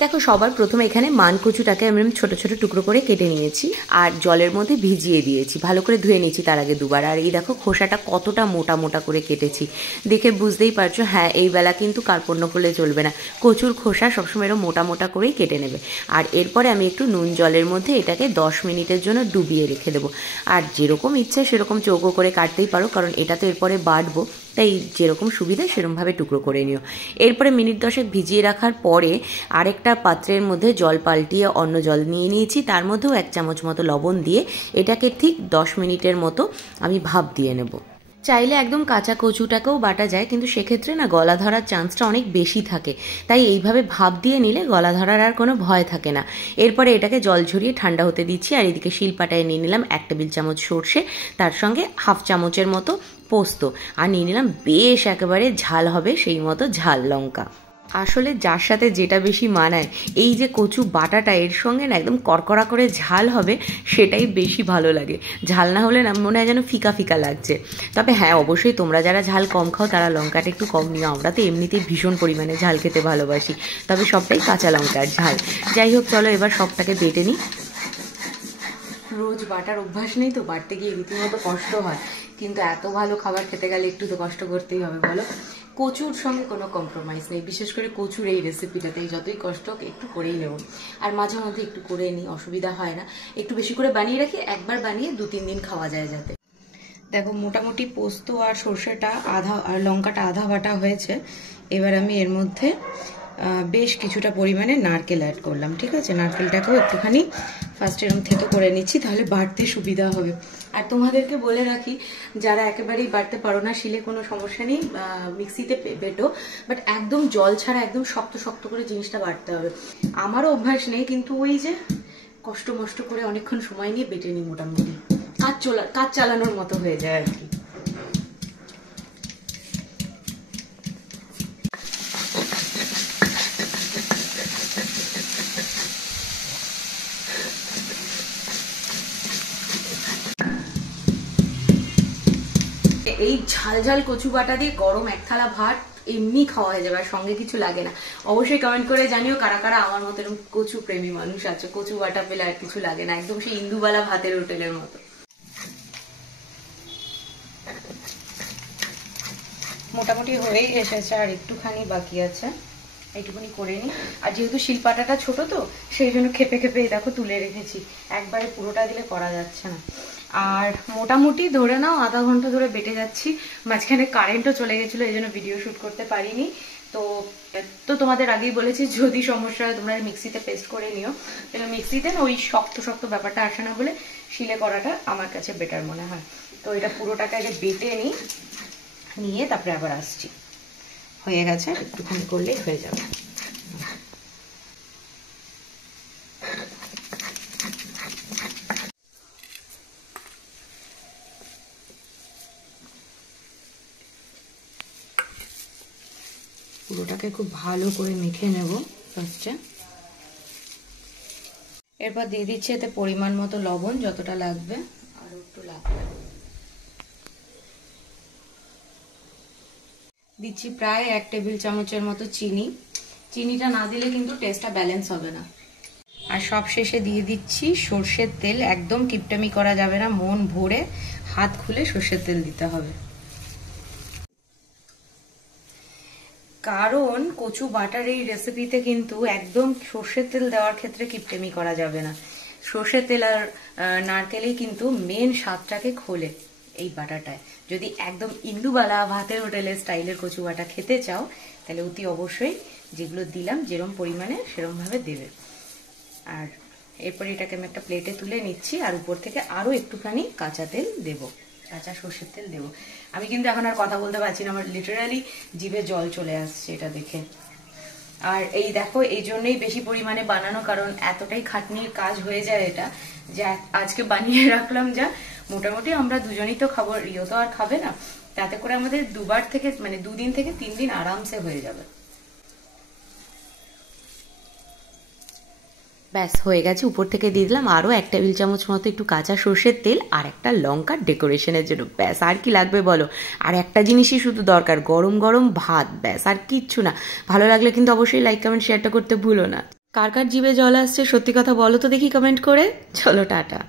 দেখো সবার প্রথমে এখানে মান কচুটাকে আমি ছোট ছোট টুকরো করে কেটে নিয়েছি আর জলের মধ্যে ভিজিয়ে দিয়েছি, ভালো করে ধুয়ে নিয়েছি তার আগে দুবার। আর এই দেখো খোসাটা কতটা মোটা মোটা করে কেটেছি, দেখে বুঝতেই পারছো। হ্যাঁ, এই বেলা কিন্তু কার্পণ্য করলে চলবে না, কচুর খোসা সবসময় এরকম মোটা মোটা করেই কেটে নেবে। আর এরপরে আমি একটু নুন জলের মধ্যে এটাকে 10 মিনিটের জন্য ডুবিয়ে রেখে দেবো। আর যেরকম ইচ্ছে সেরকম চৌকো করে কাটতেই পারো, কারণ এটা তো এরপরে বাটবো, তাই যেরকম সুবিধা সেরকমভাবে টুকরো করে নিও। এরপরে মিনিট 10 ভিজিয়ে রাখার পরে আরেকটা পাত্রের মধ্যে জল পাল্টিয়ে অন্য জল নিয়ে নিয়েছি, তার মধ্যেও 1 চামচ মতো লবণ দিয়ে এটাকে ঠিক 10 মিনিটের মতো আমি ভাপ দিয়ে নেব। চাইলে একদম কাঁচা কচুটাকেও বাটা যায়, কিন্তু সেক্ষেত্রে না গলা ধরার চান্সটা অনেক বেশি থাকে, তাই এইভাবে ভাপ দিয়ে নিলে গলা ধরার আর কোনো ভয় থাকে না। এরপরে এটাকে জল ঝরিয়ে ঠান্ডা হতে দিচ্ছি। আর এদিকে শিলপাটায় নিয়ে নিলাম 1 টেবিল চামচ সর্ষে, তার সঙ্গে 1/2 চামচের মতো পোস্ত, আর নিয়ে নিলাম বেশ একেবারে ঝাল হবে সেই মতো ঝাল লঙ্কা। আসলে যার সাথে যেটা বেশি মানায়, এই যে কচু বাটাটা এর সঙ্গে না একদম কড়কড়া করে ঝাল হবে, সেটাই বেশি ভালো লাগে। ঝাল না হলে না মনে হয় যেন ফিকা ফিকা লাগছে। তবে হ্যাঁ, অবশ্যই তোমরা যারা ঝাল কম খাও তারা লঙ্কাটা একটু কম নিও, আমরা তো এমনিতেই ভীষণ পরিমাণে ঝাল খেতে ভালোবাসি, তবে সবটাই কাঁচা লঙ্কার ঝাল। যাই হোক, চলো এবার সবটাকে বেটে নিই। রোজ বাটার অভ্যাস নেই তো, বাটতে গিয়ে রীতিমতো কষ্ট হয়, কিন্তু এত ভালো খাবার খেতে গেলে একটু তো কষ্ট করতেই হবে বলো। কচুর সঙ্গে কোনো কম্প্রোমাইজ নেই, বিশেষ করে কচুর এই রেসিপিটাতে যতই কষ্ট হোক একটু করেই নেব। আর মাঝে মধ্যে একটু করে নিই, অসুবিধা হয় না। একটু বেশি করে বানিয়ে রাখি, একবার বানিয়ে 2-3 দিন খাওয়া যায় যাতে। দেখো মোটামুটি পোস্ত আর সর্ষেটা আধা আর লঙ্কাটা আধা বাটা হয়েছে। এবার আমি এর মধ্যে বেশ কিছুটা পরিমাণে নারকেল অ্যাড করলাম। ঠিক আছে, নারকেলটাকেও একটুখানি ফার্স্ট এরকম থেতো করে নিচ্ছি, তাহলে বাটতে সুবিধা হবে। আর তোমাদেরকে বলে রাখি, যারা একেবারেই বাটতে পারো না, শিলে কোনো সমস্যা নেই, মিক্সিতে বেটো, বাট একদম জল ছাড়া একদম শক্ত শক্ত করে জিনিসটা বাটতে হবে। আমারও অভ্যাস নেই, কিন্তু ওই যে কষ্ট মষ্ট করে অনেকক্ষণ সময় নিয়ে বেটে নিই, মোটামুটি কাজ চালানোর মতো হয়ে যায় আর কি। এই ঝাল ঝাল কচু বাটা দিয়ে গরম 1 থালা ভাত এমনি খাওয়া হয়ে যাবে, আর সঙ্গে কিছু লাগে না। অবশ্যই কমেন্ট করে জানিও কারা কারা আমার মতো এরকম কচু প্রেমী মানুষ আছে, কচু বাটা পেলে আর কিছু লাগে না, একদম সেই ইন্দুবালা ভাতের হোটেলের মতো। মোটামুটি হয়েই এসেছে, আর একটুখানি বাকি আছে, এইটুকুনি করে নিই। আর যেহেতু শিলপাটাটা ছোট তো, সেই জন্য খেপে খেপে দেখো তুলে রেখেছি, একবারে পুরোটা দিলে করা যাচ্ছে না। আর মোটামুটি ধরে নাও আধা ঘন্টা ধরে বেটে যাচ্ছি। মাঝখানে কারেন্টও চলে গেছিলো, এই জন্য ভিডিও শ্যুট করতে পারিনি। তো তোমাদের আগেই বলেছি, যদি সমস্যা হয় তোমরা মিক্সিতে পেস্ট করে নিও, কিন্তু মিক্সিতে না ওই শক্ত শক্ত ব্যাপারটা আসে না বলে শিলে করাটা আমার কাছে বেটার মনে হয়। তো এটা পুরোটাকে আগে বেটে নিই, নিয়ে তারপরে আবার আসছি। হয়ে গেছে, একটুখানি করলেই হয়ে যাবে। পুরোটাকে খুব ভালো করে মেখে নেব ফার্স্টে। এরপর দিয়ে দিচ্ছি এতে পরিমাণ মতো লবণ, যতটা লাগবে, আর একটু লাগবে। দিচ্ছি প্রায় 1 টেবিল চামচের মতো চিনি। চিনিটা না দিলে কিন্তু টেস্টটা ব্যালেন্স হবে না। আর সব শেষে দিয়ে দিচ্ছি সর্ষের তেল। একদম কিপটামি করা যাবে না, মন ভরে হাত খুলে সর্ষের তেল দিতে হবে। কারণ কচু বাটার এই রেসিপিতে কিন্তু একদম সর্ষের তেল দেওয়ার ক্ষেত্রে কিপটেমি করা যাবে না। সর্ষের তেল আর নারকেলই কিন্তু মেন স্বাদটাকে খোলে এই বাটাটায়। যদি একদম ইন্দুবালা ভাতের হোটেলের স্টাইলের কচু বাটা খেতে চাও, তাহলে অতি অবশ্যই যেগুলো দিলাম যেরকম পরিমাণে সেরকম ভাবে দেবে। আর এরপরে এটাকে আমি একটা প্লেটে তুলে নিচ্ছি, আর উপর থেকে আরো একটুখানি কাঁচা তেল দেবো, কাঁচা সর্ষের তেল দেবো। আমি কিন্তু এখন আর কথা বলতে পারছি না, আমার লিটারালি জিভে জল চলে আসছে এটা দেখে। আর এই দেখো, এই জন্যই বেশি পরিমাণে বানানো, কারণ এতটাই খাটনির কাজ হয়ে যায় এটা, যে আজকে বানিয়ে রাখলাম যা, মোটামুটি আমরা দুজনেই তো খাবো, রিও তো আর খাবে না, তাতে করে আমাদের 2 দিন থেকে 3 দিন আরামসে হয়ে যাবে। ব্যাস হয়ে গেছে। উপর থেকে দিয়ে দিলাম আরও 1 টেবিল চামচ মতো একটু কাঁচা সর্ষের তেল, আর একটা লঙ্কা ডেকোরেশনের জন্য। ব্যাস, আর কি লাগবে বলো? আর একটা জিনিসই শুধু দরকার, গরম গরম ভাত, ব্যাস আর কিচ্ছু না। ভালো লাগলে কিন্তু অবশ্যই লাইক কমেন্ট শেয়ারটা করতে ভুলো না। কার কার জিভে জল আসছে সত্যি কথা বলো তো দেখি কমেন্ট করে। চলো টাটা।